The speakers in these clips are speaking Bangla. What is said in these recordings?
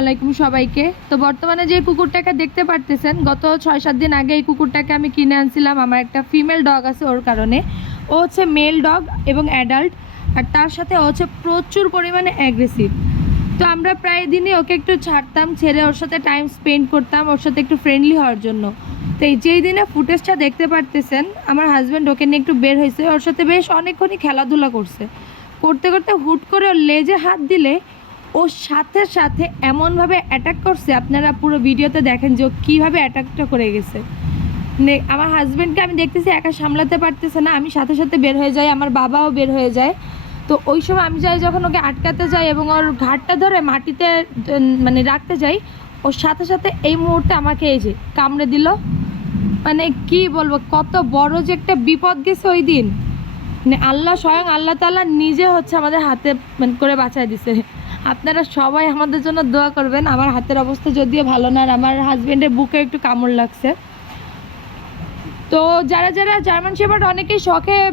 আলাইকুম সবাইকে। তো বর্তমানে যে কুকুরটাকে দেখতে পারতেছেন, গত ছয় সাত দিন আগে এই কুকুরটাকে আমি কিনে আনছিলাম। আমার একটা ফিমেল ডগ আছে ওর কারণে। ও হচ্ছে মেল ডগ এবং অ্যাডাল্ট, আর তার সাথে ও হচ্ছে প্রচুর পরিমাণে অ্যাগ্রেসিভ তো আমরা প্রায় দিনই ওকে একটু ছাড়তাম, ছেড়ে ওর সাথে টাইম স্পেন্ড করতাম, ওর সাথে একটু ফ্রেন্ডলি হওয়ার জন্য। তো এই যেই দিনে ফুটেজটা দেখতে পারতেছেন, আমার হাজব্যান্ড ওকে নিয়ে একটু বের হয়েছে। ওর সাথে বেশ অনেকক্ষণই খেলাধুলা করছে। করতে করতে হুট করে ওর লেজে হাত দিলে ওর সাথে সাথে এমনভাবে অ্যাটাক করছে, আপনারা পুরো ভিডিওতে দেখেন যে ও কীভাবে অ্যাটাকটা করে গেছে। আমার হাজব্যান্ডকে আমি দেখতেছি একা সামলাতে পারতেছে না, আমি সাথে সাথে বের হয়ে যাই, আমার বাবাও বের হয়ে যায়। তো ওই সময় আমি যাই, যখন ওকে আটকাতে যাই এবং ওর ঘাটটা ধরে মাটিতে মানে রাখতে যাই ওর সাথে সাথে এই মুহূর্তে আমাকে এই যে কামড়ে দিল। মানে কি বলব, কত বড় যে একটা বিপদ গেছে ওই দিন। মানে আল্লাহ স্বয়ং আল্লাহ তাআলা নিজে হচ্ছে আমাদের হাতে মানে করে বাঁচায় দিছে। আপনারা সবাই আমাদের জন্য দোয়া করবেন। আমার হাতের অবস্থা যদিও ভালো না, আর আমার হাজবেন্ডের বুকে একটু কামড় লাগছে। তো যারা যারা জার্মান শেপার্ড অনেকেই শখে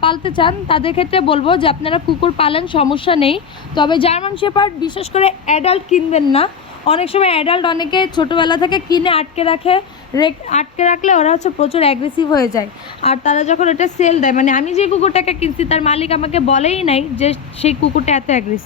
পালতে চান, তাদের ক্ষেত্রে বলব যে আপনারা কুকুর পালেন, সমস্যা নেই। তবে জার্মান শেপার্ড বিশেষ করে অ্যাডাল্ট কিনবেন না। অনেক সময় অ্যাডাল্ট অনেকে ছোটোবেলা থেকে কিনে আটকে রাখে রেখ- আটকে রাখলে ওরা হচ্ছে প্রচুর অ্যাগ্রেসিভ হয়ে যায়। আর তারা যখন ওটা সেল দেয় মানে আমি যে কুকুরটাকে কিনছি, তার মালিক আমাকে বলেই নাই যে সেই কুকুরটা এত অ্যাগ্রেসিভ